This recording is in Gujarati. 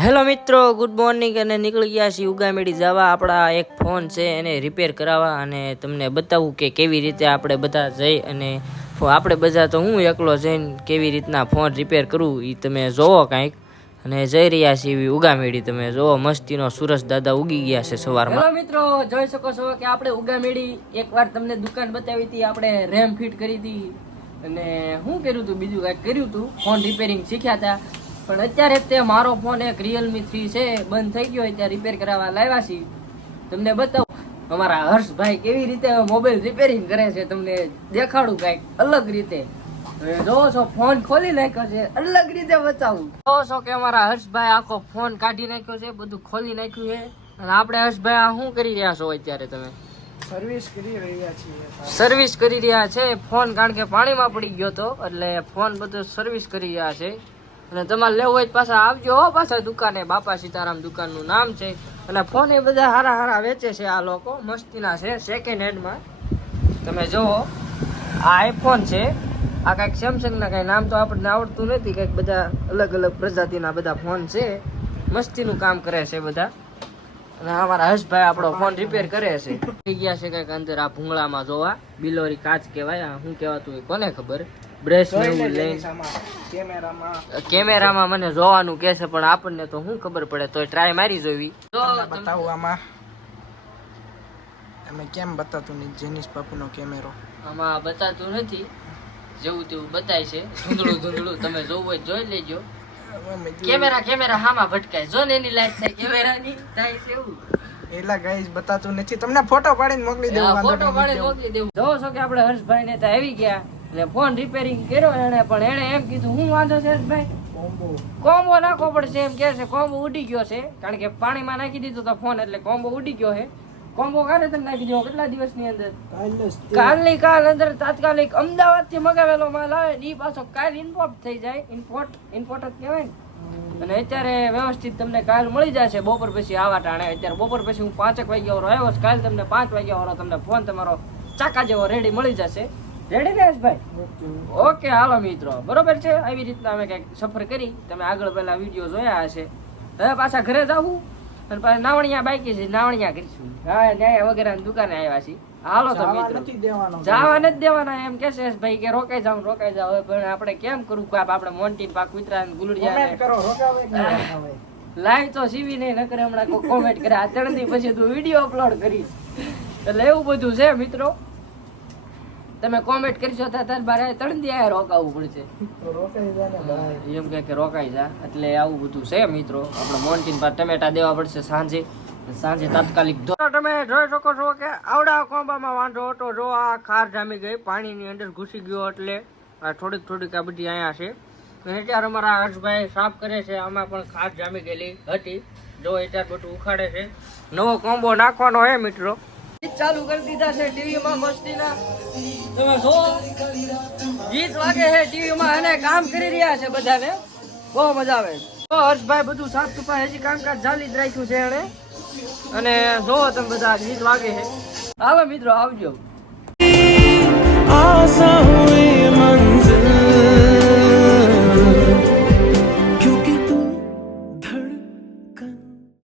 હેલો મિત્રો, ગુડ મોર્નિંગ. અને નીકળી ગયા છીએ ઉગામેડી જવા. આપણા એક ફોન છે એને રિપેર કરાવવા અને તમને બતાવું કે કેવી રીતે આપણે બધા જઈ અને આપણે બધા તો હું એકલો જઈને કેવી રીતના ફોન રિપેર કરું એ તમે જોવો કાંઈક. અને જઈ રહ્યા છીએ ઉગામેડી. તમે જોવો મસ્તીનો સુરજ દાદા ઉગી ગયા છે સવારમાં. હેલો મિત્રો, જોઈ શકો છો કે આપણે ઉગામેડી એકવાર તમને દુકાન બતાવી હતી, આપણે રેમ ફિટ કરી હતી અને શું કર્યું હતું, બીજું કાંઈક કર્યું હતું, ફોન રિપેરિંગ શીખ્યા હતા. પણ અત્યારે તે મારો ફોન એક Realme 3 છે, બંધ થઈ ગયો, ત્યાં રિપેર કરાવવા લાવ્યા છીએ. તમને બતાવું અમારા હર્ષભાઈ કેવી રીતે મોબાઈલ રિપેરિંગ કરે છે, તમને દેખાડું કાંઈક અલગ રીતે. જોવો છો ફોન ખોલી નાખ્યો છે, અલગ રીતે બતાવું. જોવો છો કે અમારા હર્ષભાઈ આખો ફોન કાઢી નાખ્યો છે, બધું ખોલી નાખ્યું છે. અને આપણે હર્ષભાઈ આ શું કરી રહ્યા છો અત્યારે? તમે સર્વિસ કરી રહ્યા છીએ. સર્વિસ કરી રહ્યા છે ફોન, કારણ કે પાણીમાં પડી ગયો હતો એટલે ફોન બધો સર્વિસ કરી રહ્યા છે. અને તમારે લેવું હોય પાછા આવજો પાછા દુકાને. બાપા સીતારામ દુકાનનું નામ છે. અને ફોન એ બધા હારા હારા વેચે છે આ લોકો, મસ્તીના છે, સેકન્ડ હેન્ડમાં. તમે જુઓ આ આઈફોન છે, આ કાંઈક સેમસંગના કાંઈ નામ તો આપણને આવડતું નથી, કંઈક બધા અલગ અલગ પ્રજાતિના બધા ફોન છે, મસ્તીનું કામ કરે છે બધા. અને અમારા હર્ષભાઈ આપણો ફોન રિપેર કરે છે. થઈ ગયા છે કંઈક અંદર આ ભૂંગળામાં જોવા, બિલોરી કાચ કહેવાય, શું કહેવાતું હોય કોને ખબર. બ્રશ કેમેરામાં મને જોવાનું કે છે, પણ આપણને તો શું ખબર પડે, તો ટ્રાય મારી જોવી. બતાવું આમાં અમે કેમ બતાતું નહીં. જેનિસ બાપુનો કેમેરો આમાં બતાતું નથી, જેવું તેવું બતાય છે, ધૂંધળું ધૂંધળું. તમે જોવું હોય જોઈ લેજો. કેમેરા હામાં ભટકાય, જો ને એની લાઈટ થાય કેમેરાની થાય છે એવું. એલા ગાઈસ બતાતું નથી, તમને ફોટો પાડીને મોકલી દેવું. ફોટો પાડીને મોકલી દેવું. જોવો છો કે આપણે હર્ષભાઈ ને ત્યાં આવી ગયા એટલે ફોન રિપેરિંગ કર્યો એને, પણ એને એમ કીધું હું વાંધો છે હર્ષભાઈ, કોમ્બો નાખવો પડશે એમ કે છે. કોમ્બો ઉડી ગયો છે, કારણ કે પાણીમાં નાખી દીધું તો ફોન, એટલે કોમ્બો ઉડી ગયો છે. કોમ્બો કાલે તમે નાખી દો, કેટલા દિવસની અંદર? કાલ અંદર તાત્કાલિક અમદાવાદ થી મગાવેલો માલ આવે એ પાછો કાલ ઇમ્પોર્ટ થઈ જાય. ઇમ્પોર્ટ જ કહેવાય ને. અને અત્યારે વ્યવસ્થિત તમને કાલ મળી જશે બપોર પછી આવા ટાણે. અત્યારે બપોર પછી હું 5 વાગ્યા વાળો આવ્યો છું, કાલ તમને 5 વાગ્યા વાળો તમને ફોન તમારો ચાકા જેવો રેડી મળી જશે. રેડી ને ભાઈ? ઓકે હાલો મિત્રો, બરોબર છે. આવી રીતના અમે કંઈક સફર કરી, તમે આગળ પહેલા વિડીયો જોયા હશે. હવે પાછા ઘરે જવું અને પાછા નાવણિયા બાકી છે, નાવણિયા કરીશું. હા, ન્યાય વગેરે દુકાને આવ્યા છીએ. હાલો તો મિત્રો, જવા નથી દેવાના એમ કે છે ભાઈ કે રોકાઈ જાવ. હવે પણ આપણે કેમ કરવું? આપણે મોન્ટી પાક કુતરા ગુલડિયા લાઈવ તો સીવી નહીં નકરે હમણાં કોઈ કોમેન્ટ કરે આ 3 દી પછી તું વિડીયો અપલોડ કરીશ, એટલે એવું બધું છે મિત્રો. તમે કોમેન્ટ કરશો ત્યારે બારે 3 દી રોકાવું પડશે એમ કે રોકાઈ જા, એટલે આવું બધું છે મિત્રો. આપણે મોન્ટીન પર ટમેટા દેવા પડશે સાંજે તાત્કાલિક. તમે જોઈ શકો છો કે આવડા કોંબામાં વાંધો હતો. જો આ ખાર જામી ગઈ, પાણીની અંદર ઘૂસી ગયો, એટલે આ થોડીક આ બધી અહીંયા છે. અને અત્યારે અમારા હર્ષભાઈ સાફ કરે છે, આમાં પણ ખાર જામી ગયેલી હતી. જો અત્યારે બધું ઉખાડે છે, નવો કોમ્બો નાખવાનો હે મિત્રો. ચાલુ કરી દીધા છે ટીવીમાં મસ્તીના. તમે જો ગીત વાગે છે ટીવીમાં અને કામ કરી રહ્યા છે બધાને, બહુ મજા આવે. તો હર્ષભાઈ બધું સાફ સફાઈ હજી કામકાજ ચાલી જ રાખ્યું છે એને. અને જો તમે બધા ગીત વાગે છે. હાલો મિત્રો આવજો.